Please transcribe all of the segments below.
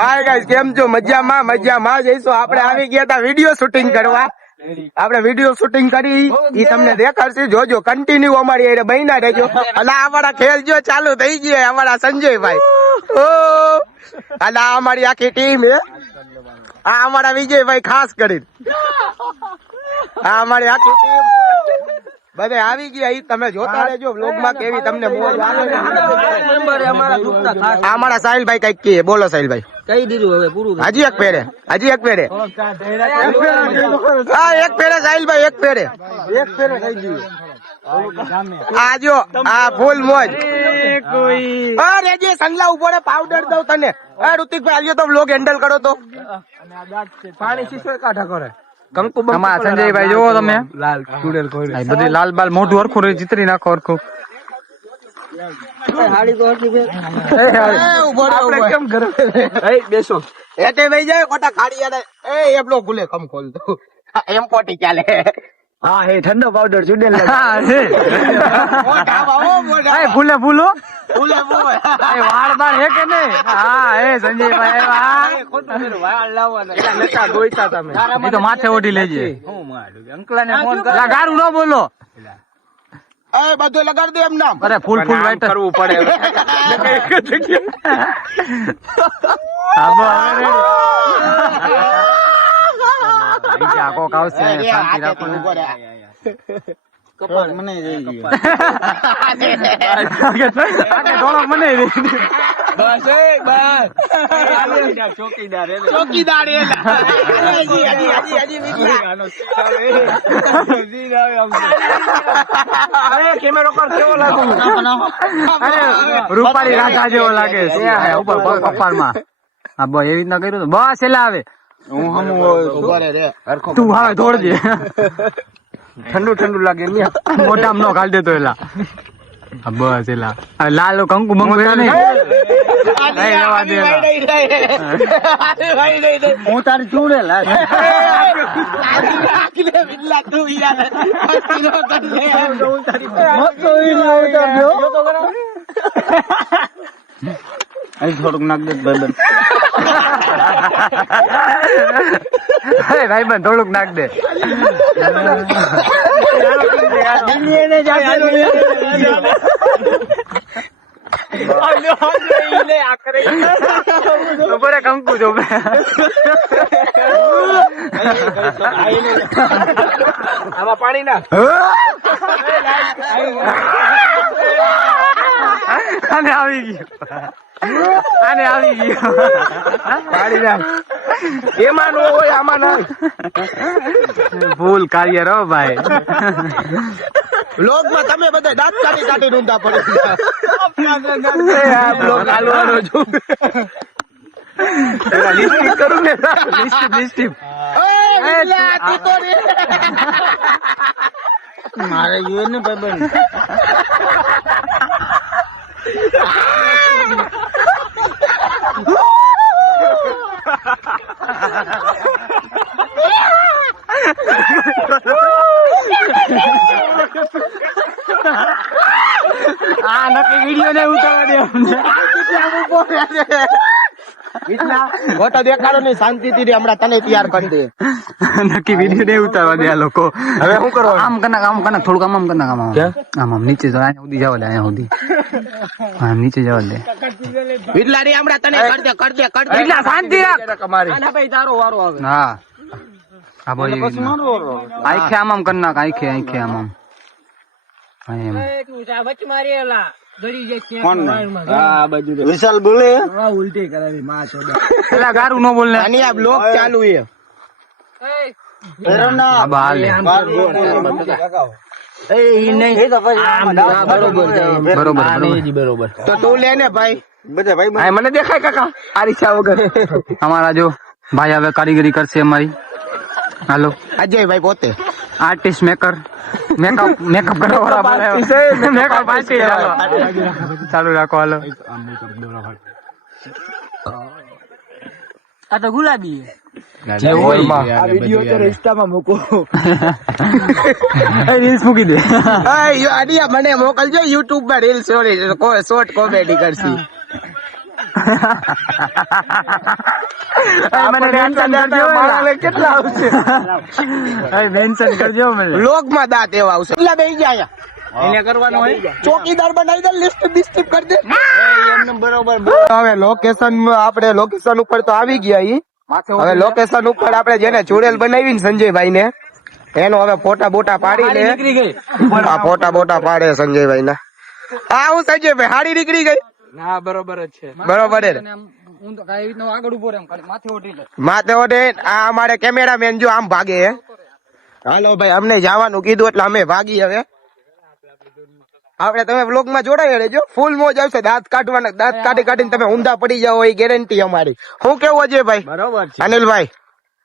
Hi guys, કેમ છો? મજામાં જઈશું. આપણે આવી ગયા હતા વિડીયો શૂટિંગ કરવા. આપણે વિડીયો શૂટિંગ કરી ઈ તમને દેખાડશે. જોજો કન્ટિન્યુ અમારી હારે બન્યા રહેજો. અને અમારા ખેલ જો ચાલુ થઈ ગયો અમારા સંજયભાઈ. ઓ અને આ અમારી આખી ટીમ હે. આ અમારા વિજયભાઈ ખાસ કરીને. આ અમારી આખી ટીમ બધે આવી ગયા. ઈ તમે જોતા રહેજો વ્લોગ માં કેવી તમને મોજ આવે. અમારા સાહિલભાઈ કઈક કહે. બોલો સાહિલભાઈ. કઈ દીધું હવે પૂરું. હજી એક ફેરે હા, એક ફેરે સાહિલભાઈ, એક ફેરે થઈ ગયું. આ જો આ ફૂલ મોજ. અરે જે સંગલા ઉભો રે, પાવડર દઉં તને. ઋતિકભાઈ આલ્યો તો વ્લોગ હેન્ડલ કરો તો. પાણી શીશો કાઢા કરે. કંકુ સંજયભાઈ જોવો તમે, લાલ ચૂડેલ કોઈ બધી લાલ બાલ મોઢું હરખું ચિતરી નાખો હરખું. બેસો એટલે ભાઈ જાય ખોટા ખાડી એમ નો ખુલે કમ ખોલ દો. એમ પોટી ચાલે. હા હે ઠંડો પાવડર ચૂડેલ ફૂલે ફૂલો ફૂલે વાળ બાળ હે કે નહીં? હા હે સંજયભાઈ, એ તો માથે ઓઢી લેજે. અંકલા ને ફોન કર. ગારું ન બોલો. બધું લગાડ દે એમ નામ. અરે ફૂલ ફૂલ વાઈટ કરવું પડે. કોક આવશે, શાંતિ રાખો ને. કપાળ મને જઈ ગયો. થોડોક મને ચોકીદાર કેમેરો પર કેવો લાગે? રૂપાળી રાધા જેવો લાગે છે ઉપર કપાળમાં. હા બસ એવી રીતના કર્યું. બસ એલા આવે તું હવે દોડજે. ઠંડુ લાગે. મોઢામાં નો ખાલી દેતો એલા. બસ એલા લાલ કંકુ બંકુ નહીં. હું તારી ચૂડેલ થોડુંક નાખ દે ભાઈબંધ, થોડુંક નાખ દે. કંકુ જો આમાં પાણી ના. આને આવી ગયું પાણી ના. એમાં નો હોય, આમાં ના. ફૂલ કાર્ય રહો ભાઈ. વ્લોગ માં તમે બધા દાંત કાઢી ઊંધા પડે. લિપસ્ટિક કરું ને. લિપસ્ટિક મારે જોયું ને ભાઈબંધ. આ નક્કી વિડીયો ને ઉતારવા દે. ગોટો દેખાડો ને શાંતિથી હમણાં તને તૈયાર કરી દે. નક્કી વિડીયો ને ઉતારવા દે આ લોકો. હવે શું કરો? આમ કના થોડુંક આમ કના આમ નીચે જાવ. અહીંયા સુધી જવા દે. અહીંયા સુધી હા નીચે જવા દે. વિડલારી હમણાં તને કર દે. વિડલા શાંતિ રાખ. આના ભાઈ તારો વારો આવે. હા હા ભાઈ આંખે આમ કર નાખ. આંખે આમ વિશાલ બોલે ઉલટી કરાવી માં ચોદા. પેલા ગારું નો બોલ ને. આની આ બ્લોગ ચાલુ છે. બરોબર તો તું લે ને ભાઈ. બધા ભાઈ મને દેખાય કાકા આ રીક્ષા વગર. અમારા જો ભાઈ હવે કારીગરી કરશે અમારી. હાલો અજયભાઈ પોતે આર્ટિસ્ટ મેકઅપ કરવા વાળા મેકઅપ આર્ટિસ્ટ. ચાલુ રાખો. હાલો આ તો ગુલાબી રીલ્સ મૂકી દે. મને મોકલજો યુટ્યુબ માં રીલ્સ. શોર્ટ કોમેડી કરશી. મને mention કરજો માણસને કેટલા આવશે મેન્શન કરજો મને લોગમાં દાંત એવા આવશે કેટલા બેસી જાય એને કરવાનું હોય ચોકીદાર બનાવી દે લિસ્ટ બિસ્ટ કરી દે એમને બરોબર હવે લોકેશન આપણે લોકેશન ઉપર તો આવી ગયા ઈ હવે લોકેશન ઉપર આપણે જેને ચૂડેલ બનાવી ને સંજયભાઈ ને એનો હવે ફોટા બોટા પાડી ને નીકળી ગઈ આ ફોટા બોટા પાડે સંજયભાઈ ના હા હું સંજયભાઈ હાડી નીકળી ગઈ ના બરોબર જ છે બરોબર છે હું તો કાંઈ રીતનો આગળ ઉભો રહે માથે ઓઢી લે માથે ઓઢે આ અમારે કેમેરામેન જો આમ ભાગે હે હાલો ભાઈ અમને જવાનું કીધું એટલે અમે ભાગી હવે આપણે તમે વ્લોગ માં જોડાઈ રહેજો ફૂલ મોજ આવશે દાંત કાઢવાના દાંત કાઢી કાઢીને તમે ઊંધા પડી જાઓ એ ગેરંટી અમારી શું કેવું છે ભાઈ બરોબર છે અનિલભાઈ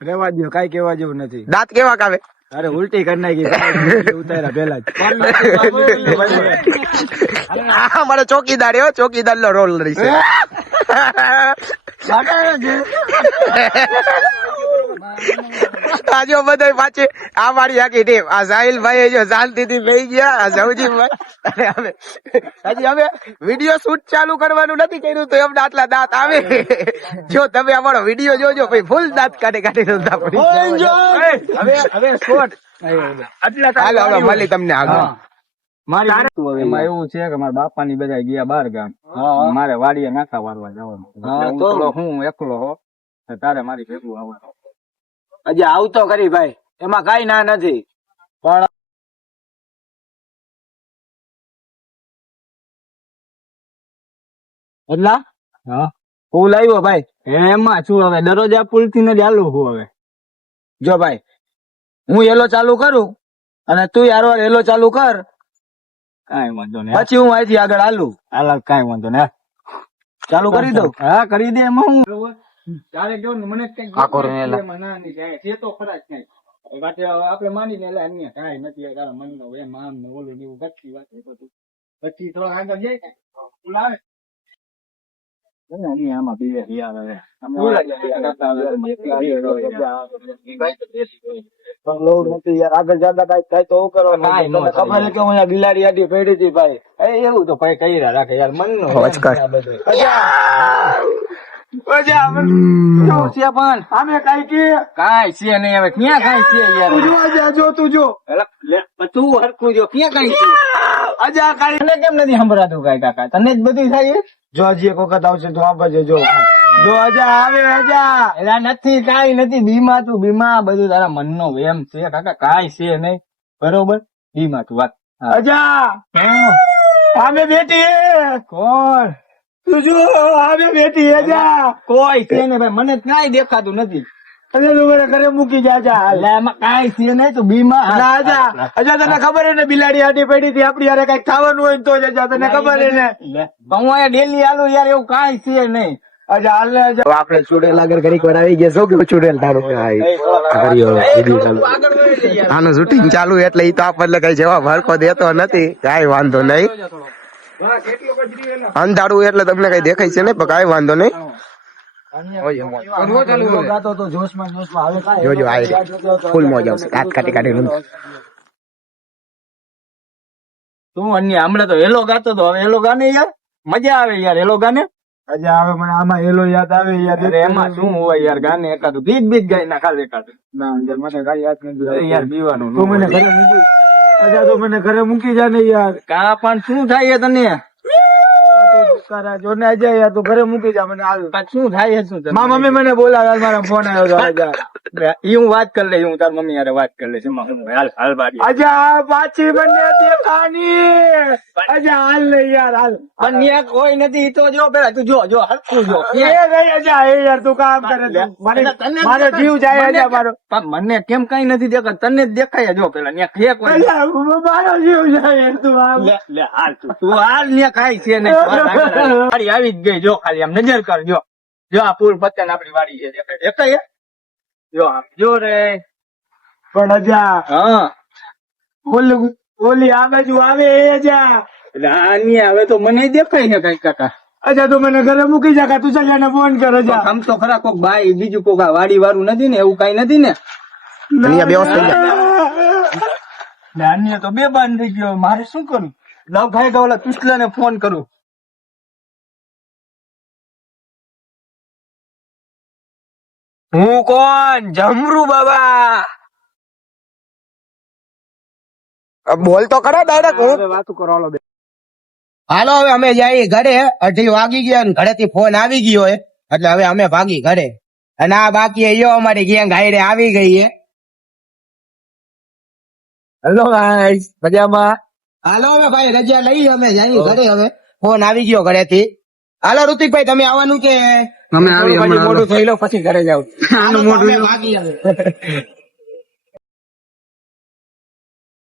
રેવા દો કઈ કેવા જેવું નથી દાંત કેવા કાવે અરે ઉલટી કરી નાખી ઉતાર્યા પેલા આ મારો ચોકીદાર એવો ચોકીદાર નો રોલ રહેશે આ જો બધા પાછી આ મારી આખી ટીમ આ સાહિલભાઈ જો શાંતિથી લઈ ગયા આ સૌજીભાઈ અને હજી હવે વિડીયો શૂટ ચાલુ કરવાનું નથી કર્યું તો એમને આટલા દાંત આવે જો તમે અમારો વિડીયો જોજો ભાઈ ફૂલ દાંત કાઢી કાઢી હવે શોર્ટ હાલો હાલો મળી તમને આગળ મારી એમાં એવું છે કે મારા બાપા ની બધા ગયા બાર ગામ મારે વાડીએ નાખા વારવા જવાનું તો હું એકલો હો તારે મારી ભેગું આવવાનું હજી આવતો કરી ભાઈ એમાં કઈ ના નથી પણ એટલા પુલ આવ્યો ભાઈ એમાં શું હવે દરરોજ આ પુલ થી નથી હાલું હું હવે જો ભાઈ હું એલો ચાલુ કરું અને તું યાર એલો ચાલુ કર કઈ વાંધો નહીં પછી હું અહીંથી આગળ હાલું હાલ કઈ વાંધો નહીં ચાલુ કરી દઉં હા કરી દે એમાં હું તારે કેવું ને મને કઈક છે તો ખરા જ કઈ આપડે માની ને અન્ય કઈ નથી તારા મન નો એમ આમ ને ઓલું એવું ગચ્છી વાત બધું પછી થોડા આગળ જાય આવે આમાં પીવે આગળ જતા કઈ તો કરવાનું ખબર કે હું બિલાડી આડી પડી હતી ભાઈ એવું તો ભાઈ કઈ રાખે યાર મન નો અમે કઈ કે કઈ છે નહીં હવે ક્યાં કઈ છે યાર જો તું જો તું હરખું જો ક્યાં કઈ છે અજા કઈ કેમ નથી સંભળાતું કઈ કાકા તને જ બધું થાય જો હજી એક વખત આવશે તો આપજે જો અજા આવે અજા એલા નથી કઈ નથી બીમા તું બીમા બધું તારા મન નો વેમ છે કાકા કઈ છે નહીં બરોબર બીમા તું વાત અજા આમે બેટી કોણ તું જો આમે બેટી અજા કોઈ છે ને ભાઈ મને કઈ દેખાતું નથી અરે તું મને ઘરે મૂકી જા એમાં કઈ છે નહીં તું બીમા અજા તને ખબર હે ને બિલાડી આટી પડી હતી આપડી યાર કઈ ખાવાનું હોય તો જજા તને ખબર હે ને હું અહીંયા ડેલી આલું યાર એવું કઈ છે નહીં અજા હાલ આપણે ચૂડેલ આગળ ઘડીક વાર આવી ગયા શું કે ચૂડેલ તારું આનું શૂટિંગ ચાલુ એટલે ઈ તો આપણને કઈ જવાબ હરખો દેતો નથી કઈ વાંધો નહીં અંધારું એટલે તમને કઈ દેખાય છે ને પણ કઈ વાંધો નહીં જોજો ફૂલ મોજ આવશે દાંત કાઢી કાઢી તું અન્ય હમણાં તો હેલો ગાતો તો હવે હેલો ગાને યાર મજા આવે યાર હેલો ગાને અજા આવે મને આમાં હેલો યાદ આવે યાર એમાં શું હોય યાર ગાને એકાદું ગીત ગાઈ ના ખાલી એકાદું ના અંદર મને કઈ યાદ નથી યાર પીવાનું તું મને ઘરે મૂકી અજા તો મને ઘરે મૂકી જા ને યાર કા પણ શું થાય તને જો ને અજય યાર તું ઘરે મૂકી જા મને હાલ શું થાય શું મારા મમ્મી મને બોલાવે મારા ફોન આવ્યો ઈ હું વાત કરી લઈશ હું તાર મમ્મી યાર વાત કરી લઈશ હાલ બાજી અજા પાછી મને દેખાની અજા હાલ લે યાર હાલ અન્ય કોઈ નથી તો જો પેલા તું જો હરખું જો એ નહીં અજા એ યાર તું કામ કરે મારો જીવ જાય અજા મારો મને કેમ કઈ નથી દેખાત તને જ દેખાય જો પેલા ન્યા ખેક મારો જીવ જાય તું લે હાલ તું હાલ ન્યા કાઈ છે નહીં વાડી આવી જ ગઈ જો ખાલી આમ નજર કર જો આ પુલ પત્તા આપડી વાડી છે દેખાય જો આમ જો રે પણ અજા હા ઓલી આ બાજુ આવે એ અજા એટલે આની હવે તો મને દેખાય છે કઈ કાકા અજા તું મને ઘરે મૂકી જા તું ચાલ એને ફોન કર અજા આમ તો ખરા કોક ભાઈ બીજું કોક વાડી વાળું નથી ને એવું કઈ નથી ને અન્ય તો બે બાંધ થઈ ગયો મારે શું કરું લવ ભાઈ ઓલા પિસ્તલા ને ફોન કરું હું કોણ? જમરૂ બાબા. બોલ તો ખરો ડાયરેક્ટ હું. વાતું કરો હાલો. હાલો હવે અમે જઈએ ઘરે. 2:30 વાગી ગયા ને ઘરેથી ફોન આવી ગયો હોય એટલે હવે અમે ભાગી ઘરે. અને આ બાકી યો અમારી ગેંગ હાઈડે આવી ગઈ છે. હેલો ગાઈસ, મજામાં? હાલો હવે ભાઈ રજા લઈ અમે જઈએ ઘરે. હવે ફોન આવી ગયો ઘરેથી. હાલો ઋતિકભાઈ તમે આવવાનું કે અમે આવી મોડું થઈ લો પછી ઘરે જાવ. આનું મોઢું ભાગી હવે.